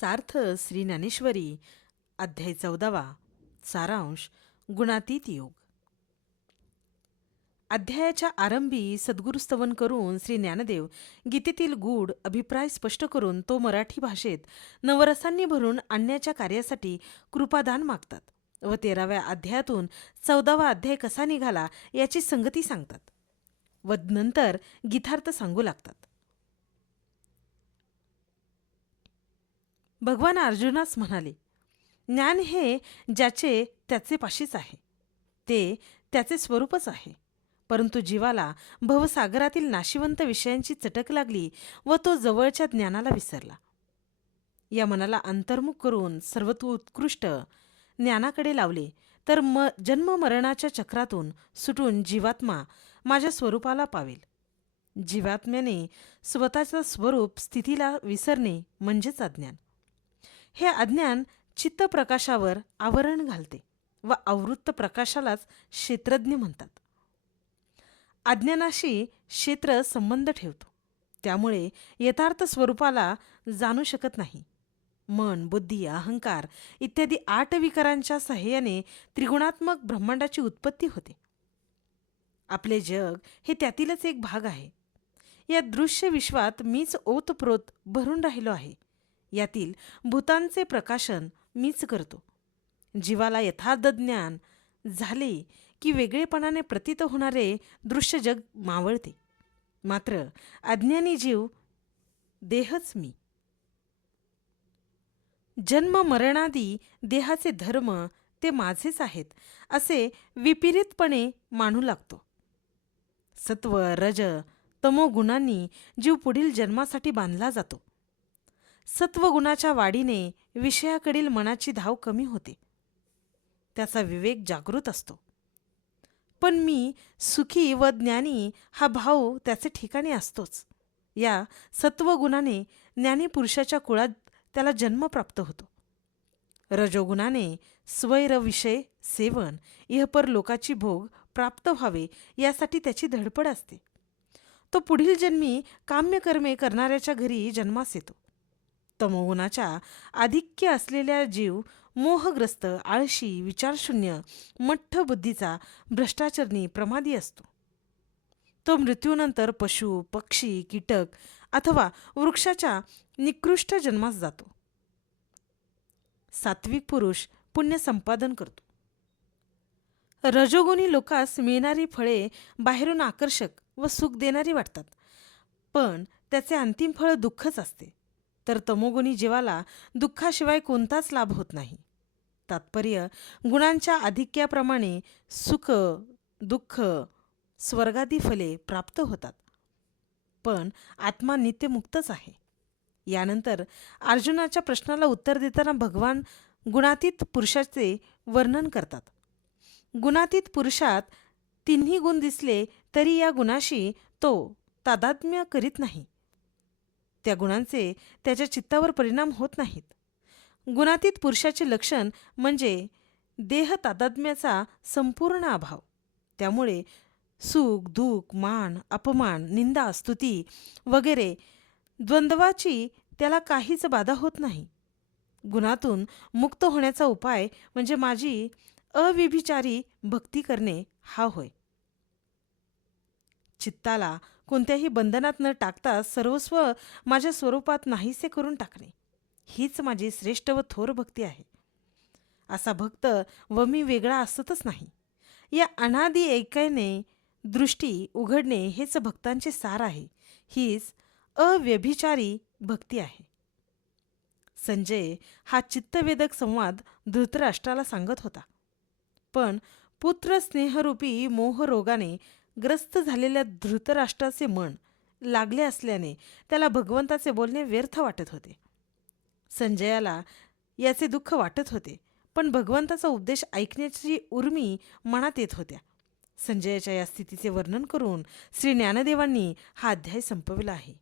सार्थ श्री ज्ञानेश्वरी अध्याय 14 सारांश गुणातीत योग. अध्यायाच्या आरंभी सद्गुरुस्तवन करून श्री ज्ञानदेव गीतेतील गूढ अभिप्राय स्पष्ट करून तो मराठी भाषेत नवरसांनी भरून आणण्याच्या कार्यासाठी कृपादान मागतात व 13व्या अध्यायातून 14वा अध्याय कसा निघाला याची संगती सांगतात व नंतर गीतार्थ सांगू लागतात. भगवान अर्जुनास म्हणाले, ज्ञान हे ज्याचे त्याचे पाशीच आहे, ते त्याचे स्वरूपच आहे. परंतु जीवाला भवसागरातील नाशिवंत विषयांची चटक लागली व तो जवळच्या ज्ञानाला विसरला. या मनाला अंतर्मुख करून सर्वोत्कृष्ट ज्ञानाकडे लावले तर जन्ममरणाच्या चक्रातून सुटून जीवात्मा माझ्या स्वरूपाला पावेल. जीवात्म्याने स्वतःचं स्वरूप स्थितीला विसरणे म्हणजेच अज्ञान. हे अज्ञान चित्तप्रकाशावर आवरण घालते व आवृत्त प्रकाशालाच क्षेत्रज्ञ म्हणतात. अज्ञानाशी क्षेत्र संबंध ठेवतो, त्यामुळे यथार्थ स्वरूपाला जाणू शकत नाही. मन, बुद्धी, अहंकार इत्यादी 8 विकारांच्या सहाय्याने त्रिगुणात्मक ब्रह्मांडाची उत्पत्ती होते. आपले जग हे त्यातीलच एक भाग आहे. या दृश्य विश्वात मीच ओतप्रोत भरून राहिलो आहे. यातील भूतांचे प्रकाशन मीच करतो. जीवाला यथार्थ ज्ञान झाले की वेगळेपणाने प्रतीत होणारे दृश्य जग मावळते. मात्र अज्ञानी जीव देहच मी. जन्म मरणादी देहाचे धर्म ते माझेच आहेत असे विपरीतपणे मानू लागतो. सत्व, रज, तमो गुणांनी जीव पुढील जन्मासाठी बांधला जातो. सत्वगुणाच्या वाढीने विषयाकडील मनाची धाव कमी होते, त्याचा विवेक जागृत असतो. पण मी सुखी व ज्ञानी हा भाव त्याचे ठिकाणी असतोच. या सत्वगुणाने ज्ञानी पुरुषाच्या कुळात त्याला जन्म प्राप्त होतो. रजोगुणाने स्वैरविषय सेवन इहपर लोकाची भोग प्राप्त व्हावे यासाठी त्याची धडपड असते. तो पुढील जन्मी काम्यकर्मे करणाऱ्याच्या घरी जन्मास येतो. तमोगुणाच्या आधिक्य असलेल्या जीव मोहग्रस्त, आळशी, विचारशून्य, मठ्ठ बुद्धीचा, भ्रष्टाचरणी, प्रमादी असतो. तो मृत्यूनंतर पशु, पक्षी, कीटक अथवा वृक्षाच्या निकृष्ट जन्मास जातो. सात्विक पुरुष पुण्य संपादन करतो. रजोगुणी लोकास मिळणारी फळे बाहेरून आकर्षक व सुख देणारी वाटतात, पण त्याचे अंतिम फळ दुःखच असते. तर तमोगुणी जीवाला दुःखाशिवाय कोणताच लाभ होत नाही. तात्पर्य, गुणांच्या आधिक्याप्रमाणे सुख, दुःख, स्वर्गादी फले प्राप्त होतात, पण आत्मा नित्यमुक्तच आहे. यानंतर अर्जुनाच्या प्रश्नाला उत्तर देताना भगवान गुणातीत पुरुषाचे वर्णन करतात. गुणातीत पुरुषात तिन्ही गुण दिसले तरी या गुणाशी तो तादात्म्य करीत नाही. त्या गुणांचे त्याच्या चित्तावर परिणाम होत नाहीत. गुणातीत पुरुषाचे लक्षण म्हणजे देह तादात्म्याचा संपूर्ण अभाव. त्यामुळे सुख, दुःख, मान, अपमान, निंदा, स्तुती वगैरे द्वंद्वाची त्याला काहीच बाधा होत नाही. गुणातून मुक्त होण्याचा उपाय म्हणजे माझी अव्यभिचारी भक्ती करणे हा होय. चित्ताला कोणत्याही बंधनात न टाकता सर्वस्व माझ्या स्वरूपात नाहीसे करून टाकणे हीच माझी श्रेष्ठ व थोर भक्ती आहे. असा भक्त व मी वेगळा असतच नाही. या अनादि ऐक्याने दृष्टी उघडणे हेच भक्तांचे सार आहे. हीच अव्यभिचारी भक्ती आहे. संजय हा चित्तवेदक संवाद धृतराष्ट्राला सांगत होता. पण पुत्र स्नेहरूपी मोहरोगाने ग्रस्त झालेल्या धृतराष्ट्राचे मन लागले असल्याने त्याला भगवंताचे बोलणे व्यर्थ वाटत होते. संजयाला याचे दुःख वाटत होते, पण भगवंताचा उपदेश ऐकण्याची उर्मी मनात येत होत्या. संजयाच्या या स्थितीचे वर्णन करून श्री ज्ञानदेवांनी हा अध्याय संपविला आहे.